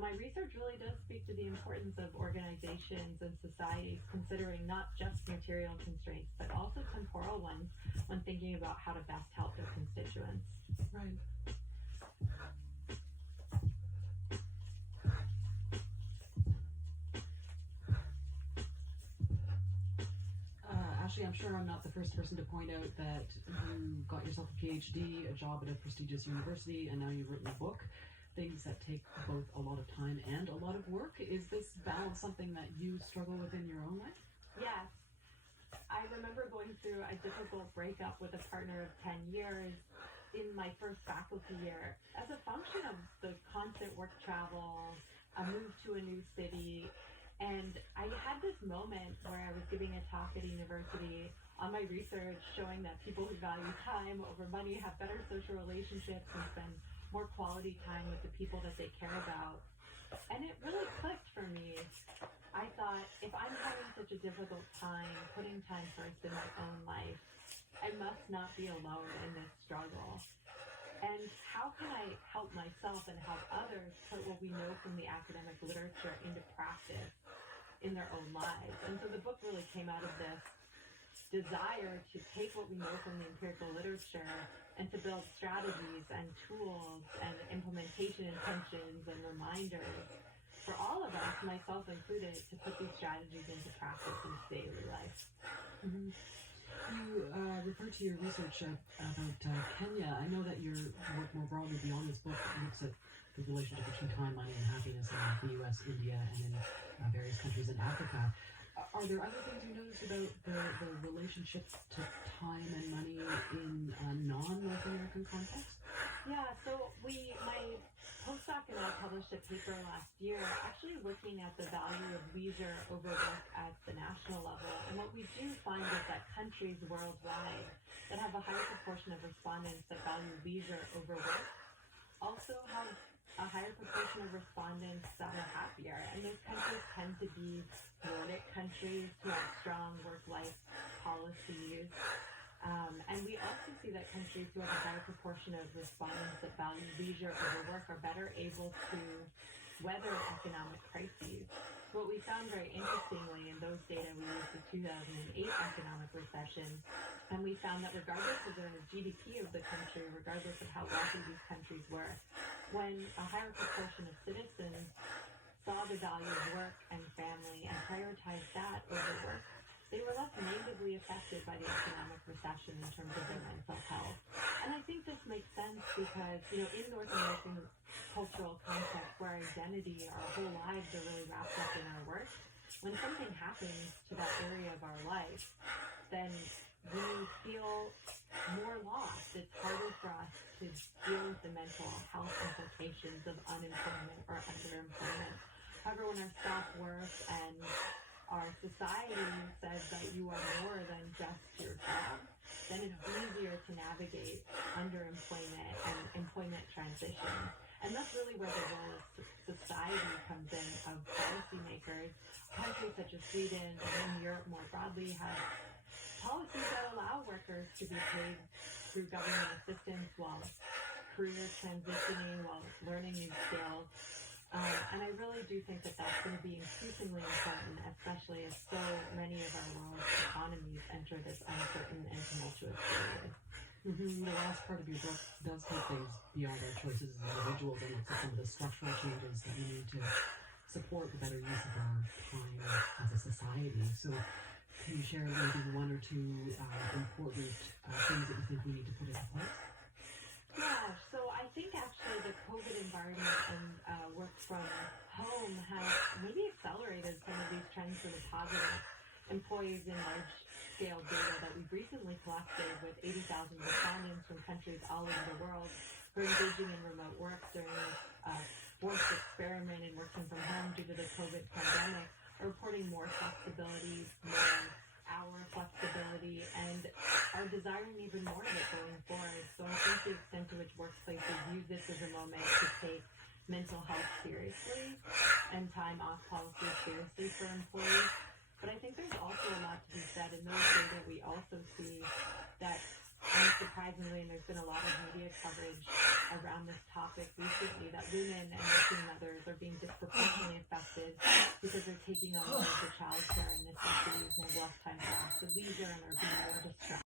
my research really does speak to the importance of organizations and societies considering not just material constraints, but also temporal ones when thinking about how to best help their constituents. Right. Ashley, I'm sure I'm not the first person to point out that you got yourself a PhD, a job at a prestigious university, and now you've written a book. Things that take both a lot of time and a lot of work. Is this balance something that you struggle with in your own life? Yes. I remember going through a difficult breakup with a partner of 10 years in my first faculty year as a function of the constant work travel, a move to a new city, and I had this moment where I was giving a talk at a university on my research showing that people who value time over money have better social relationships and spend more quality time with the people that they care about. And it really clicked for me. I thought, if I'm having such a difficult time putting time first in my own life, I must not be alone in this struggle. And how can I help myself and help others put what we know from the academic literature into practice in their own lives? And so the book really came out of this desire to take what we know from the empirical literature and to build strategies and tools and implementation intentions and reminders for all of us, myself included, to put these strategies into practice in daily life. Mm-hmm. You refer to your research about Kenya. I know that your work more broadly beyond this book looks at the relationship between time, money, and happiness in the U.S., India, and in various countries in Africa. Are there other things you notice about the relationship to time and money in a non-North American context? Yeah, so my postdoc and I published a paper last year actually looking at the value of leisure over work at the national level. And what we do find is that countries worldwide that have a higher proportion of respondents that value leisure over work also have a higher proportion of respondents that are happier. And those countries tend to be Nordic countries who have strong work-life policies. And we also see that countries who have a higher proportion of respondents that value leisure over work are better able to weather economic crises. What we found very interestingly in those data, we used the 2008 economic recession, and we found that regardless of the GDP of the country, regardless of how wealthy these countries were, when a higher proportion of citizens saw the value of work and family and prioritized that over work, they were less negatively affected by the economic recession in terms of their mental health. And I think this makes sense because, in North American cultural context where identity, our whole lives are really wrapped up in our work, when something happens to that area of our life, then we feel more lost. It's harder for us to deal with the mental health implications of unemployment or underemployment. However, when our self-worth and our society says that you are more than just your job, then it's easier to navigate underemployment and employment transition. And that's really where the role of society comes in, of policymakers. Countries such as Sweden and in Europe more broadly have policies that allow workers to be paid through government assistance while career transitioning, while learning new skills. And I really do think that that's going to be increasingly important, especially as so many of our world's economies enter this uncertain and tumultuous period. Mm-hmm. The last part of your book does take things beyond our choices as individuals and looks at some of the structural changes that we need to support the better use of our time as a society. So can you share maybe one or two important things that you think we need to put into place? Yeah, so I think actually the COVID environment and work from home has maybe accelerated some of these trends for the positive. Employees in large-scale data that we've recently collected with 80,000 respondents from countries all over the world who are engaging in remote work during this forced experiment in working from home due to the COVID pandemic are reporting more flexibility, more hour flexibility, and are desiring even more of it going forward. So I think the extent to which workplaces use this as a moment to take mental health seriously and time off policies seriously for employees. But I think there's also a lot to be said in those data. We also see that, unsurprisingly, and there's been a lot of media coverage around this topic recently, that women and working mothers are being disproportionately affected because they're taking on more of the childcare and necessities and have less time for active leisure and are being more distracted.